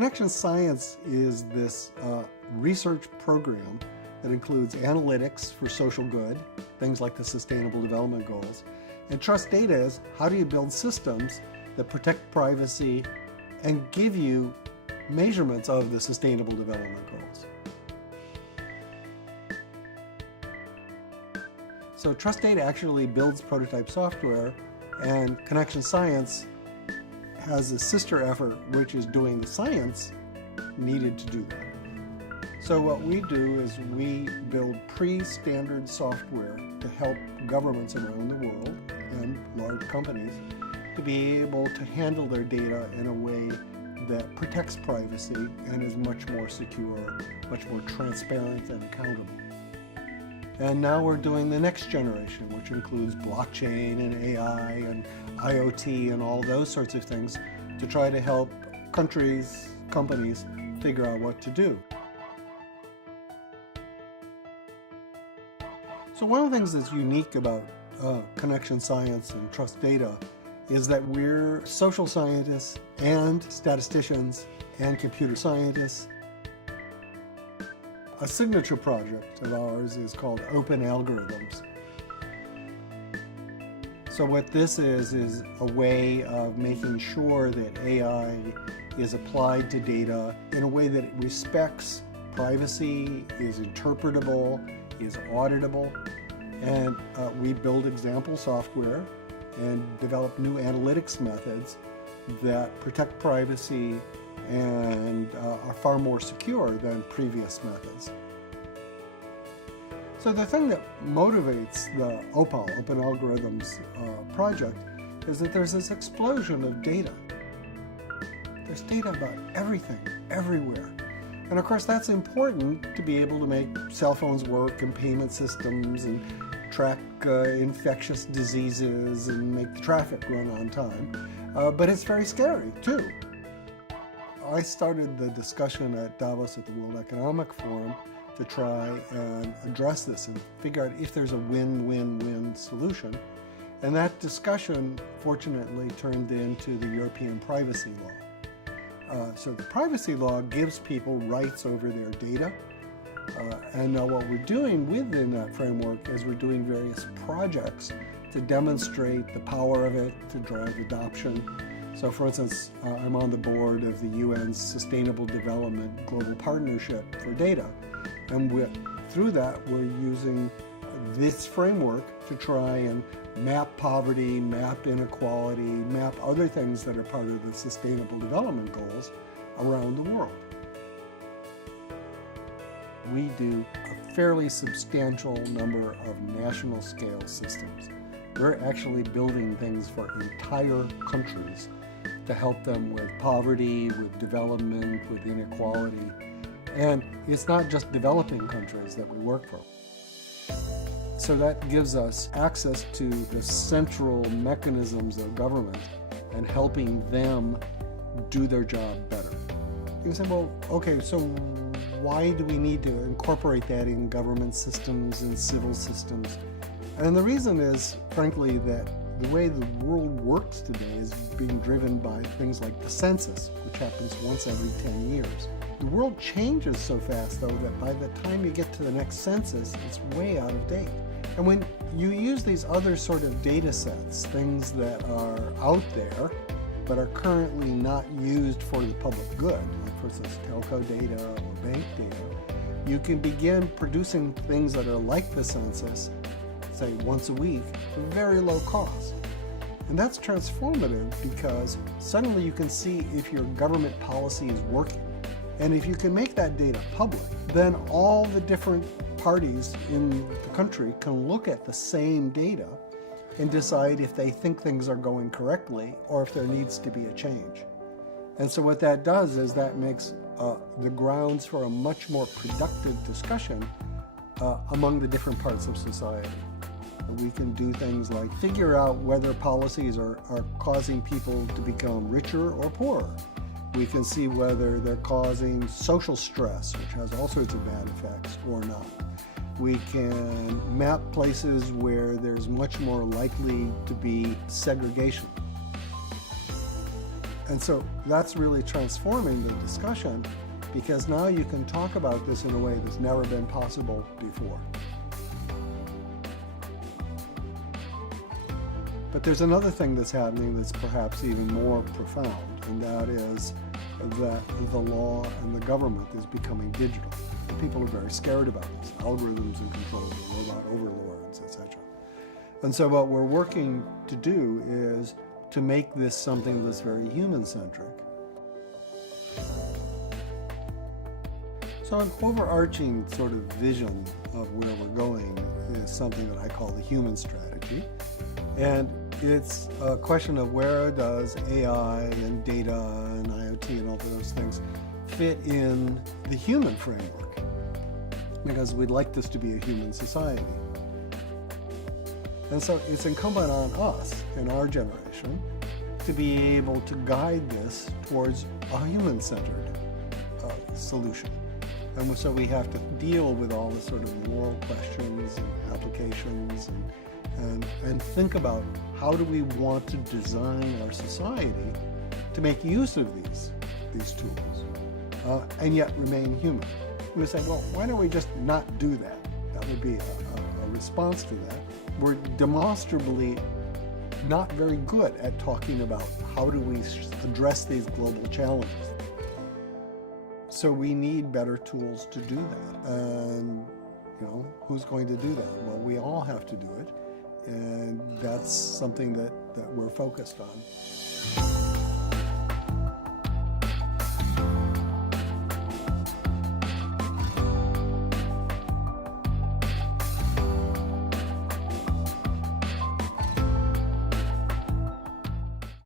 Connection Science is this research program that includes analytics for social good, things like the Sustainable Development Goals, and Trust Data is how do you build systems that protect privacy and give you measurements of the Sustainable Development Goals. So Trust Data actually builds prototype software, and Connection Science has a sister effort which is doing the science needed to do that. So what we do is we build pre-standard software to help governments around the world and large companies to be able to handle their data in a way that protects privacy and is much more secure, much more transparent and accountable. And now we're doing the next generation, which includes blockchain and AI and IoT and all those sorts of things to try to help countries, companies figure out what to do. So one of the things that's unique about Connection Science and Trust Data is that we're social scientists and statisticians and computer scientists. A signature project of ours is called Open Algorithms. So what this is a way of making sure that AI is applied to data in a way that it respects privacy, is interpretable, is auditable, and we build example software and develop new analytics methods that protect privacy and are far more secure than previous methods. So the thing that motivates the OPAL, Open Algorithms project, is that there's this explosion of data. There's data about everything, everywhere. And of course that's important to be able to make cell phones work and payment systems and track infectious diseases and make the traffic run on time. But it's very scary too. I started the discussion at Davos at the World Economic Forum to try and address this and figure out if there's a win-win-win solution. And that discussion, fortunately, turned into the European privacy law. So the privacy law gives people rights over their data. And now what we're doing within that framework is we're doing various projects to demonstrate the power of it, to drive adoption. So for instance, I'm on the board of the UN's Sustainable Development Global Partnership for Data. And through that, we're using this framework to try and map poverty, map inequality, map other things that are part of the Sustainable Development Goals around the world. We do a fairly substantial number of national scale systems. We're actually building things for entire countries to help them with poverty, with development, with inequality. And it's not just developing countries that we work for. So that gives us access to the central mechanisms of government and helping them do their job better. You say, well, okay, so why do we need to incorporate that in government systems and civil systems? And the reason is, frankly, that the way the world works today is being driven by things like the census, which happens once every 10 years. The world changes so fast, though, that by the time you get to the next census, it's way out of date. And when you use these other sort of data sets, things that are out there, but are currently not used for the public good, like for instance telco data or bank data, you can begin producing things that are like the census, say once a week, for very low cost. And that's transformative because suddenly you can see if your government policy is working. And if you can make that data public, then all the different parties in the country can look at the same data and decide if they think things are going correctly or if there needs to be a change. And so what that does is that makes the grounds for a much more productive discussion among the different parts of society. We can do things like figure out whether policies are causing people to become richer or poorer. We can see whether they're causing social stress, which has all sorts of bad effects, or not. We can map places where there's much more likely to be segregation. And so that's really transforming the discussion, because now you can talk about this in a way that's never been possible before. But there's another thing that's happening that's perhaps even more profound, and that is that the law and the government is becoming digital. And people are very scared about this. Algorithms in control, robot overlords, etc. And so what we're working to do is to make this something that's very human-centric. So an overarching sort of vision of where we're going is something that I call the human strategy. And it's a question of where does AI and data and IoT and all of those things fit in the human framework? Because we'd like this to be a human society. And so it's incumbent on us in our generation to be able to guide this towards a human-centered solution. And so we have to deal with all the sort of moral questions and applications and think about how do we want to design our society to make use of these tools and yet remain human. We say, well, why don't we just not do that? That would be a response to that. We're demonstrably not very good at talking about how do we address these global challenges. So we need better tools to do that. And, who's going to do that? Well, we all have to do it. And that's something that we're focused on.